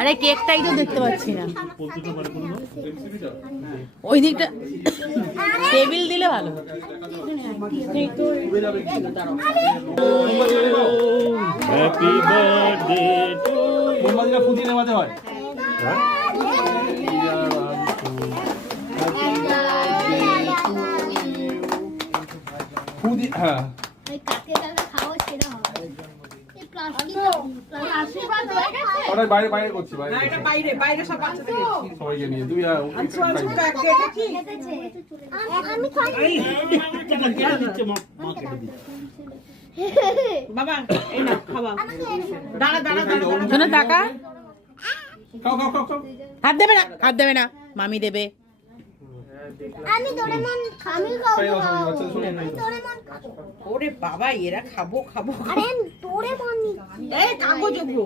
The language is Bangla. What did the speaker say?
আরে কেকটাই তো দেখতে পাচ্ছি না। ওই দিকটা টেবিল দিলে ভালো। হ্যাপি বার্থডে টু মোমবাতিটা ফুটিয়ে নেওয়াতে হয়। ফুটি হ্যাঁ ওটা বাইরে বাইরে করছি বাইরে না এটা বাইরে বাইরে সব বাচ্চাদের সবাইকে নিয়ে তুমি বাবা এই না খাওয়া দাঁড়া দাঁড়া দাঁড়া শোনো টাকা খাও খাও খাও খাও হাত দেবে না, হাত দেবে না, মামি দেবে। আমি ডোরেমন আমি খাবো ওরে বাবা এরা খাবো খাবো আরে আমি ডোরেমন নিচ্ছি এই কাগজ ওগুলো